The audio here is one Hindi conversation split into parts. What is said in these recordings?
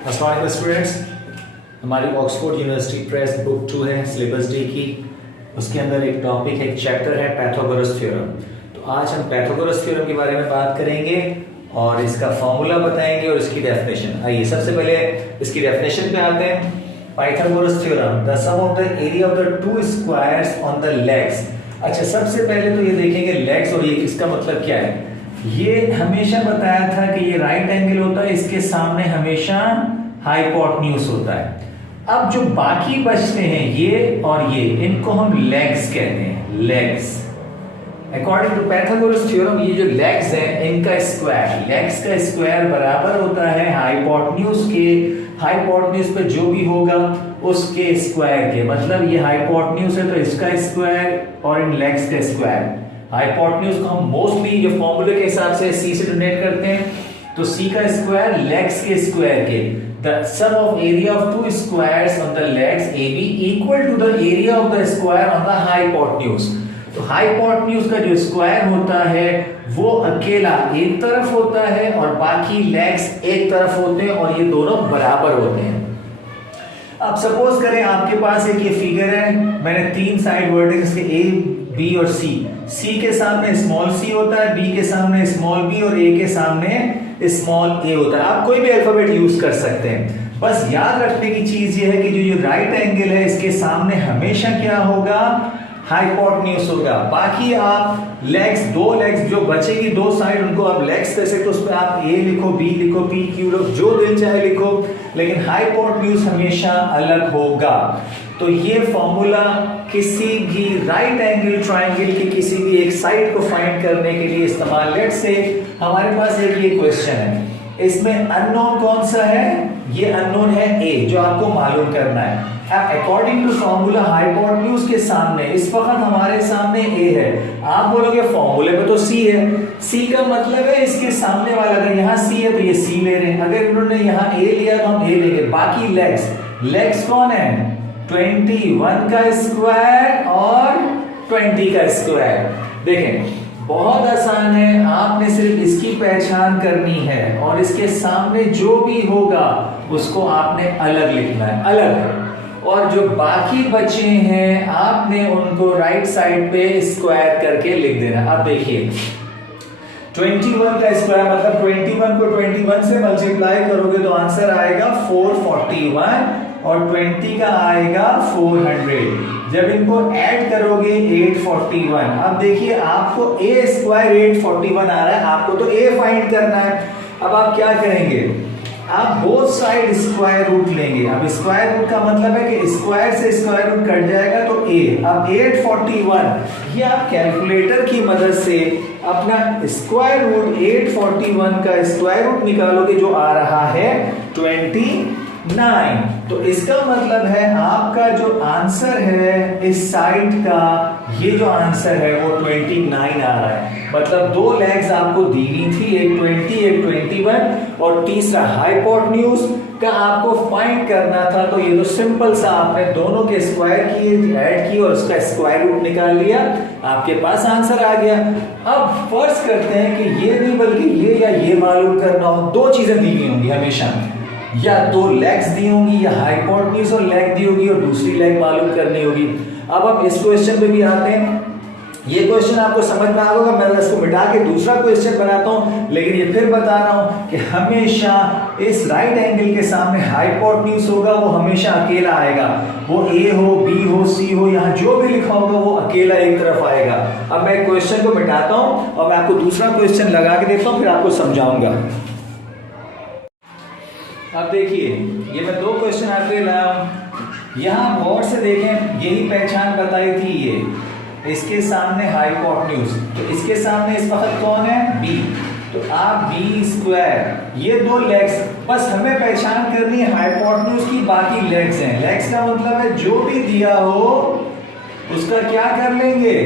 अस्सलाम वालेकुम स्टूडेंट्स। हमारी ऑक्सफोर्ड यूनिवर्सिटी प्रेस बुक 2 है सिलेबस डे की। उसके अंदर एक टॉपिक है, एक चैप्टर है पाइथागोरस थ्योरम। तो आज हम पाइथागोरस थ्योरम के बारे में बात करेंगे और इसका फॉर्मूला बताएंगे और इसकी डेफिनेशन। आइए सबसे पहले इसकी डेफिनेशन पे आते हैं। Pythagoras theorem, the sum of the area of the two squares on the legs. अच्छा, सबसे पहले तो ये देखेंगे लेग्स और ये इसका मतलब क्या है। ये हमेशा बताया था कि ये राइट एंगल होता है, इसके सामने हमेशा हाइपोटेन्यूज होता है। अब जो बाकी बचते हैं ये और ये, इनको हम लेग्स कहते हैं, legs. According to Pythagoras theorem ये जो लेग्स हैं इनका स्क्वायर, लेग्स का स्क्वायर बराबर होता है हाइपोटेन्यूज के, हाइपोटेन्यूज पे जो भी होगा उसके स्क्वायर के। मतलब ये हाइपोटेन्यूज है तो इसका स्क्वायर और इन लेग्स का स्क्वायर। हाइपोटेन्यूज को हम मोस्टली जो फॉर्मूले के हिसाब से सी से डिनोट करते हैं, तो सी का स्क्वायर लेग्स के स्क्वायर के। The sum of area of two squares on the legs AB equal to the area of the square on the hypotenuse. तो हाइपोटेन्यूज का जो स्क्वायर होता है वो अकेला एक तरफ होता है और बाकी लेग्स एक तरफ होते हैं और ये दोनों बराबर होते हैं। अब सपोज करें आपके पास एक ये फिगर है, मैंने तीन साइड वर्टेक्स के A, B और C के सामने स्मॉल c होता है, B के सामने स्मॉल b और A के सामने स्मॉल a होता है। आप कोई भी अल्फाबेट यूज कर सकते हैं। बस याद रखने की चीज ये है कि जो राइट एंगल है इसके सामने हमेशा क्या होगा, हाइपोटेन्यूज होगा। बाकी आप लेग्स, दो लेग्स जो बचेगी दो साइड, उनको आप लेग्स कह सकते हो। उस पर आप A लिखो, B लिखो, P, Q लिखो, जो दिल चाहे लिखो, लेकिन हाइपोटेन्यूज हमेशा अलग होगा। तो ये फॉर्मूला किसी भी राइट एंगल ट्रायंगल की किसी भी एक साइड को फाइंड करने के लिए इस्तेमाल। लेट्स से हमारे पास एक ये क्वेश्चन है, इसमें अननोन कौन सा है, ये अननोन है A, जो आपको मालूम करना है। अकॉर्डिंग टू फॉर्मूला हाइपोटेन्यूज के सामने इस वक्त हमारे सामने A है। आप बोलोगे फॉर्मूले में तो C है, C का मतलब है इसके सामने वाला, अगर यहाँ C है तो ये C ले रहे हैं। अगर इन्होंने यहाँ A लिया तो हम A लेंगे। बाकी लेग्स कौन है, 21 का स्क्वायर और 20 का स्क्वायर। देखें बहुत आसान है, आपने सिर्फ इसकी पहचान करनी है और इसके सामने जो भी होगा उसको आपने अलग लिखना है, अलग। और जो बाकी बचे हैं आपने उनको राइट साइड पे स्क्वायर करके लिख देना। अब देखिए 21 का स्क्वायर मतलब 21 को 21 से मल्टीप्लाई करोगे तो आंसर आएगा 441 और 20 का आएगा 400। जब इनको ऐड करोगे 841। अब देखिए आपको A स्क्वायर 841 आ रहा है, आपको तो A फाइंड करना है। अब आप क्या करेंगे, आप बोथ साइड स्क्वायर रूट लेंगे। अब स्क्वायर रूट का मतलब है कि स्क्वायर से स्क्वायर रूट कट जाएगा तो A। अब 841 ये आप कैलकुलेटर की मदद से अपना स्क्वायर रूट 841 का स्क्वायर रूट निकालोगे, जो आ रहा है 29। तो इसका मतलब है आपका जो आंसर है इस साइड का, ये जो आंसर है वो 29 आ रहा है। मतलब दो लेग्स आपको दी गई थी, एक 20 एक 21, और तीसरा हाइपोटेन्यूज का आपको फाइंड करना था। तो ये तो सिंपल सा आपने दोनों के स्क्वायर किए, ऐड किए और उसका स्क्वायर रूट निकाल लिया, आपके पास आंसर आ गया। अब फर्ज करते हैं कि ये नहीं बल्कि ये या ये मालूम करना हो। दो चीजें दी गई होंगी हमेशा, या दो लेग्स दी होंगी या हाइपोटेन्यूज और लेग दी होगी और दूसरी लेग मालूम करनी होगी। अब हम इस क्वेश्चन पे भी आते हैं। ये क्वेश्चन आपको समझ में आ होगा, मैं इसको मिटा के दूसरा क्वेश्चन बनाता हूं, लेकिन ये फिर बता रहा हूं कि हमेशा इस राइट एंगल के सामने हाइपोटेन्यूज होगा, वो हमेशा अकेला आएगा। वो A हो, B हो, C हो, यहाँ जो भी लिखा होगा वो अकेला एक तरफ आएगा। अब मैं क्वेश्चन को मिटाता हूं और मैं आपको दूसरा क्वेश्चन लगा के देता हूं, फिर आपको समझाऊंगा। अब देखिए ये मैं दो क्वेश्चन आपके लाया हूं, यहां गौर से देखें, यही पहचान बताई थी। ये इसके सामने हाइपोटेन्यूज, तो इसके सामने इस वक्त कौन है, B। तो आप B स्क्वायर, ये दो लेग्स, बस हमें पहचान करनी है हाइपोटेन्यूज की, बाकी लेग्स हैं। लेग्स का मतलब है जो भी दिया हो उसका क्या कर लेंगे,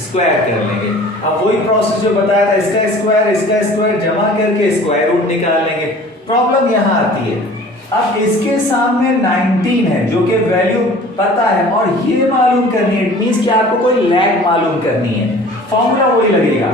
स्क्वायर कर लेंगे। अब वही प्रोसेस जो बताया था, इसका स्क्वायर जमा करके स्क्वायर रूट निकाल लेंगे। प्रॉब्लम यहां आती है, अब इसके सामने 19 है जो कि वैल्यू पता है और ये मालूम करनी है, इट मींस कि आपको कोई लेग मालूम करनी है। फॉर्मूला वही लगेगा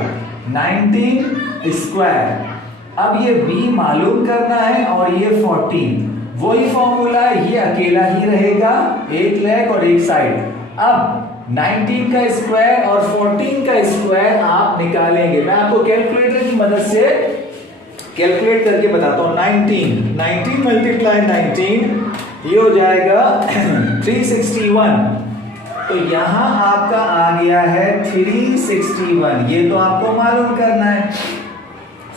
19 स्क्वायर अब ये b मालूम करना है और ये 14, वही फॉर्मूला है, ये अकेला ही रहेगा, एक लेग और एक साइड। अब 19 का स्क्वायर और 14 का स्क्वायर आप निकालेंगे। मैं आपको कैलकुलेटर की मदद से कैलकुलेट करके बताता हूं। 19 मल्टीप्लाई 19 ये हो जाएगा 361। तो यहां आपका आ गया है 361, ये तो आपको मालूम करना है।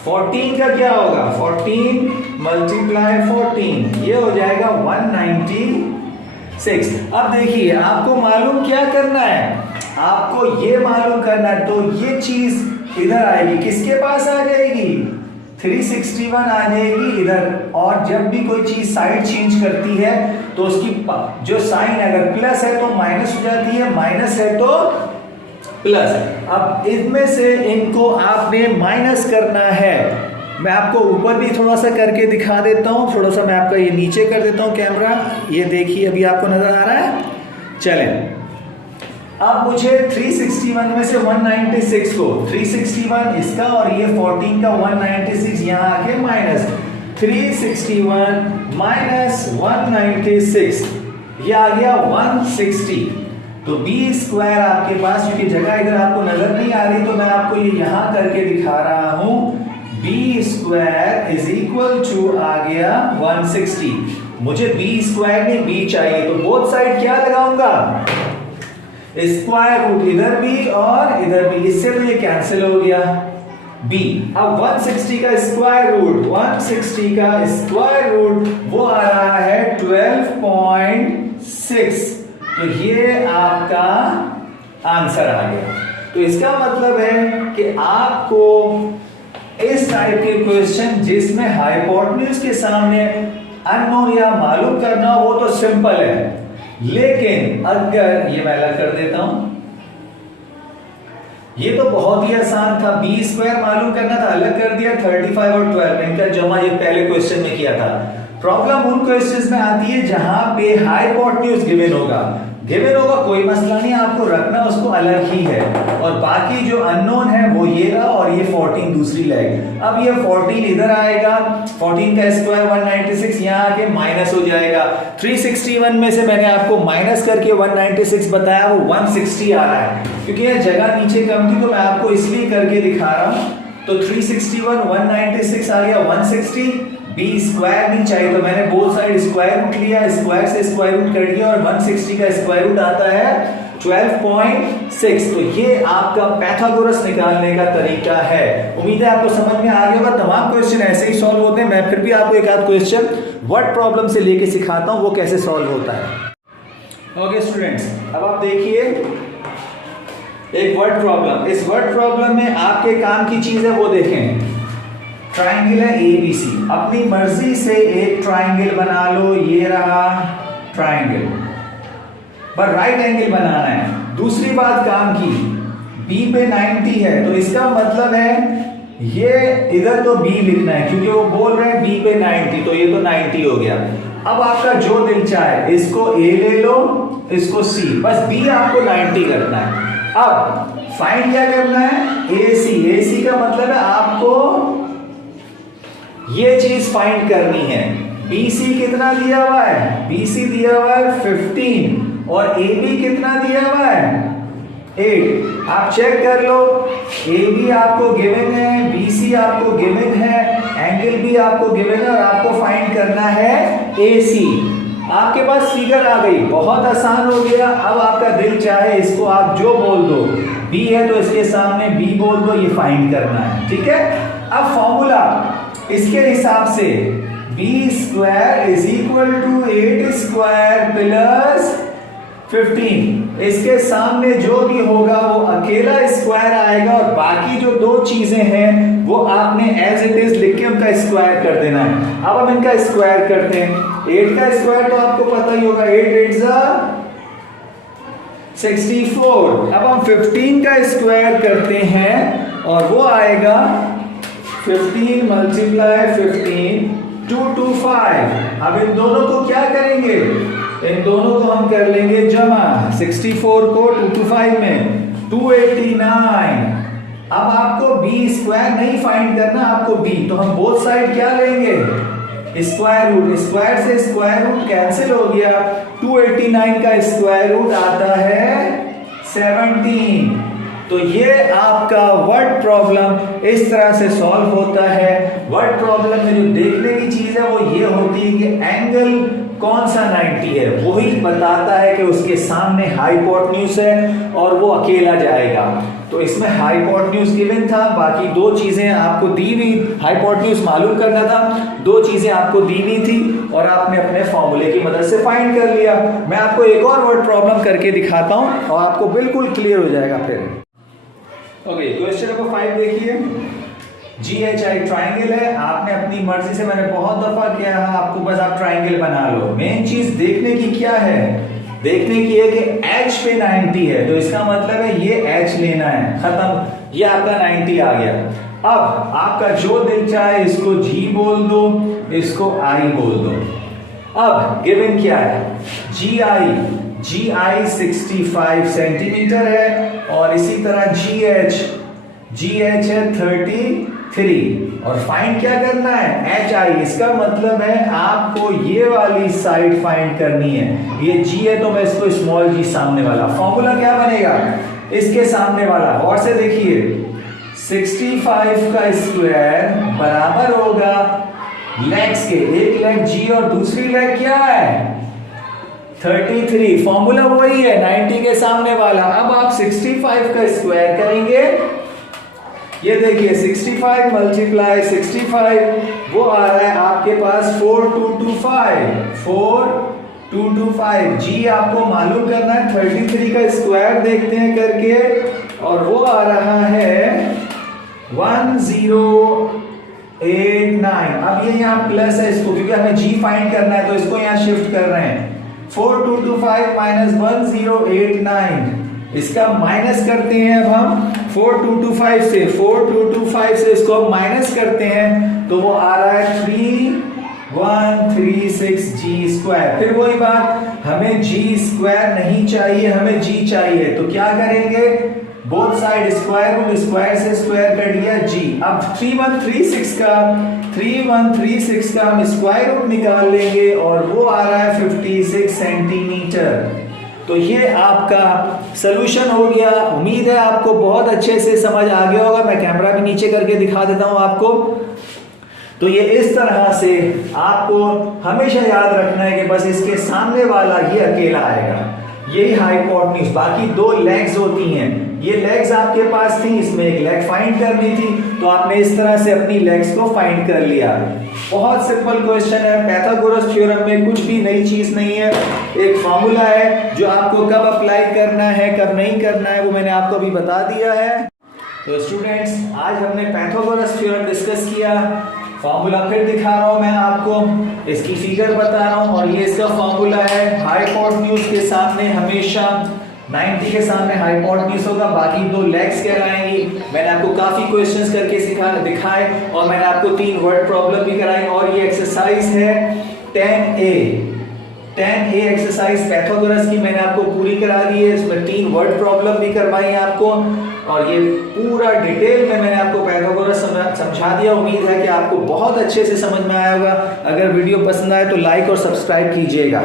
14 का क्या होगा, 14 मल्टीप्लाई 14 ये हो जाएगा 196। अब देखिए आपको मालूम क्या करना है, आपको ये मालूम करना है, तो ये चीज इधर आएगी, किसके पास आ जाएगी, 361 आ जाएगी इधर। और जब भी कोई चीज साइड चेंज करती है तो उसकी जो साइन अगर प्लस है तो माइनस हो जाती है, माइनस है तो प्लस। अब इसमें से इनको आपने माइनस करना है। मैं आपको ऊपर भी थोड़ा सा करके दिखा देता हूं, थोड़ा सा मैं आपका ये नीचे कर देता हूं कैमरा, ये देखिए अभी आपको नजर आ रहा है। चलें, अब मुझे 361 में से 196 को, 361 इसका और ये 14 का 196 यहां आके माइनस 361 माइनस 196 ये आ गया 160। तो b स्क्वायर आपके पास, क्योंकि जगह इधर आपको नजर नहीं आ रही तो मैं आपको ये यहां करके दिखा रहा हूं, b square is equal to आ गया 160। मुझे b स्क्वायर में b चाहिए तो बोथ साइड क्या लगाऊंगा, स्क्वायर रूट इधर भी और इधर भी, इससे तो ये कैंसिल हो गया b। अब 160 का स्क्वायर रूट, 160 का स्क्वायर रूट वो आ रहा है 12.6। तो ये आपका आंसर आ गया। तो इसका मतलब है कि आपको इस टाइप के क्वेश्चन जिसमें हाइपोटेन्यूज के सामने अननोन या मालूम करना वो तो सिंपल है, लेकिन अगर ये मैं अलग कर देता हूं, ये तो बहुत ही आसान था, बी स्क्वायर मालूम करना था, अलग कर दिया, 35 और 12 इनका जमा ये पहले क्वेश्चन में किया था। प्रॉब्लम उन क्वेश्चंस में आती है जहां पे हाइपोटेन्यूज गिवन होगा, कोई मसला नहीं, आपको रखना उसको अलग ही है, और बाकी जो अननोन है वो ये रहा और ये 14 दूसरी लेग। अब ये 14 इधर आएगा, 14 का स्क्वायर 196 यहां आके माइनस हो जाएगा। 361 में से मैंने आपको माइनस करके 196 बताया, वो 160 आ रहा है, क्योंकि यह जगह नीचे कम थी तो मैं आपको इसलिए करके दिखा रहा हूं। तो 361 196 आ गया 160, b स्क्वायर नहीं चाहिए तो मैंने बोथ साइड स्क्वायर रूट लिया, स्क्वायर से स्क्वायर रूट कर दिया और 160 का स्क्वायर रूट आता है 12.6। तो ये आपका पैथागोरस निकालने का तरीका है। उम्मीद है आपको समझ में आ गया होगा। तमाम क्वेश्चन ऐसे ही सॉल्व होते हैं। मैं फिर भी आपको एक आध क्वेश्चन वर्ड प्रॉब्लम से लेके सिखाता हूं वो कैसे सॉल्व होता है। ओके स्टूडेंट्स, अब आप देखिए एक वर्ड प्रॉब्लम। इस वर्ड प्रॉब्लम में आपके काम की चीज है वो देखें। ट्राइंगल है ABC, अपनी मर्जी से एक ट्राइंगल बना लो, ये रहा ट्राइंगल, पर राइट एंगल बनाना है। दूसरी बात काम की, B पे 90 है तो इसका मतलब है ये इधर तो B लिखना है, क्योंकि वो बोल रहे हैं B पे 90, तो ये तो 90 हो गया। अब आपका जो दिल चाहे, इसको A ले लो, इसको C, बस B आपको 90 करना है। अब फाइंड क्या करना है, AC का मतलब है आपको ये चीज फाइंड करनी है। BC कितना दिया हुआ है, BC दिया हुआ है 15 और AB कितना दिया हुआ है 8। आप चेक कर लो, AB आपको गिवन है, BC आपको गिवन है, एंगल भी आपको गिवन है और आपको फाइंड करना है AC। आपके पास फिगर आ गई, बहुत आसान हो गया। अब आपका दिल चाहे इसको आप जो बोल दो, B है तो इसके सामने B बोल दो, ये फाइंड करना है, ठीक है। अब फॉर्मूला इसके हिसाब से b square is equal to 8 square plus 15। इसके सामने जो भी होगा वो अकेला स्क्वायर आएगा और बाकी जो दो चीजें हैं वो आपने एज इट इज लिख के उनका स्क्वायर कर देना है। अब हम इनका स्क्वायर करते हैं। 8 का स्क्वायर तो आपको पता ही होगा, 8 8 64। अब हम 15 का स्क्वायर करते हैं और वो आएगा 15 मल्टीप्लाई 15 225। अब इन दोनों को क्या करेंगे, इन दोनों को हम कर लेंगे जमा। 64 को 225 में 289 अब आपको बी स्क्वायर नहीं फाइंड करना, आपको बी, तो हम बोथ साइड क्या लेंगे, स्क्वायर रूट। स्क्वायर से स्क्वायर रूट कैंसिल हो गया, 289 का स्क्वायर रूट आता है 17। तो ये आपका वर्ड प्रॉब्लम इस तरह से सॉल्व होता है। वर्ड प्रॉब्लम में जो देखने की चीज है वो ये होती है कि एंगल कौन सा 90 है, वही बताता है कि उसके सामने हाइपोटेन्यूज है और वो अकेला जाएगा। तो इसमें हाइपोटेन्यूज गिवन था, बाकी दो चीजें आपको दी हुई, हाइपोटेन्यूज मालूम करना था, दो चीजें आपको दी हुई थी और आपने अपने फॉर्मूले की मदद से फाइंड कर लिया। मैं आपको एक और वर्ड प्रॉब्लम करके दिखाता हूं और आपको बिल्कुल क्लियर हो जाएगा फिर। ओके, क्वेश्चन नंबर 5 देखिए। GHI ट्राइंगल है, आपने अपनी मर्जी से, मैंने बहुत दफा किया है, आपको बस आप ट्राइंगल बना लो। मेन चीज देखने की क्या है, देखने की है कि H पे 90 है, तो इसका मतलब है ये H लेना है, खत्म, ये आपका 90 आ गया। अब आपका जो दिल चाहे इसको G बोल दो, इसको I बोल दो। अब गिवन क्या है, GI 65 सेंटीमीटर है और इसी तरह GH है 33 और फाइंड क्या करना है, HI। इसका मतलब है आपको ये वाली साइड फाइंड करनी है। ये G है तो मैं इसको स्मॉल g सामने वाला, फॉर्मूला क्या बनेगा, इसके सामने वाला। और से देखिए 65 का स्क्वायर बराबर होगा लेग्स के, एक लेग G और दूसरी लेग क्या है 33, फॉर्मूला वही है 90 के सामने वाला। अब आप 65 का स्क्वायर करेंगे, ये देखिए 65 मल्टीप्लाई 65 वो आ रहा है आपके पास 4225। G आपको मालूम करना है, 33 का स्क्वायर देखते हैं करके, और वो आ रहा है 1089। अब ये यहाँ प्लस है इसको, क्योंकि हमें G फाइंड करना है तो इसको यहाँ शिफ्ट कर रहे हैं। 4225 माइनस 1089, इसका माइनस करते हैं अब हम 4225 से इसको अब माइनस करते हैं तो वो आ रहा है 3136 G स्क्वायर। फिर वही बात, हमें G स्क्वायर नहीं चाहिए, हमें G चाहिए, तो क्या करेंगे, both side square root, square से स्क्वायर कट गया G। अब 3136 का हम स्क्वायर रूट निकाल लेंगे और वो आ रहा है 56 सेंटीमीटर। तो ये आपका सलूशन हो गया। उम्मीद है आपको बहुत अच्छे से समझ आ गया होगा। मैं कैमरा भी नीचे करके दिखा देता हूं आपको। तो ये इस तरह से आपको हमेशा याद रखना है कि बस इसके सामने वाला ये अकेला आएगा, यही हाइपोटेन्यूज। बाकी दो लेग्स होती हैं, ये लेग्स आपके पास थी, इसमें एक लेग फाइंड करनी थी, तो आपने इस तरह से अपनी लेग्स को फाइंड कर लिया। बहुत सिंपल क्वेश्चन है, पाइथागोरस थ्योरम में कुछ भी नई चीज नहीं है, एक फॉर्मूला है जो आपको कब अप्लाई करना है कब नहीं करना है वो मैंने आपको अभी बता दिया है। तो स्टूडेंट्स, आज हमने पाइथागोरस थ्योरम डिस्कस किया। फॉर्मूला फिर दिखा रहा हूं मैं आपको, इसकी फिगर बता रहा हूं, और ये इसका फॉर्मूला है, हाइपोटेन्यूज के सामने हमेशा 90 के सामने हाइपोटेन्यूज होगा, बाकी दो लेग्स कहलाएंगी। मैंने आपको काफी क्वेश्चंस करके दिखाए और मैंने आपको 3 वर्ड प्रॉब्लम भी कराई। और ये एक्सरसाइज है 10A एक्सरसाइज पाइथागोरस की मैंने आपको पूरी करा दी है। इसमें 3 वर्ड प्रॉब्लम भी करवाई है आपको, और ये पूरा डिटेल में मैंने आपको पाइथागोरस समझा दिया। उम्मीद है कि आपको बहुत अच्छे से समझ में आया होगा। अगर वीडियो पसंद आए तो लाइक और सब्सक्राइब कीजिएगा।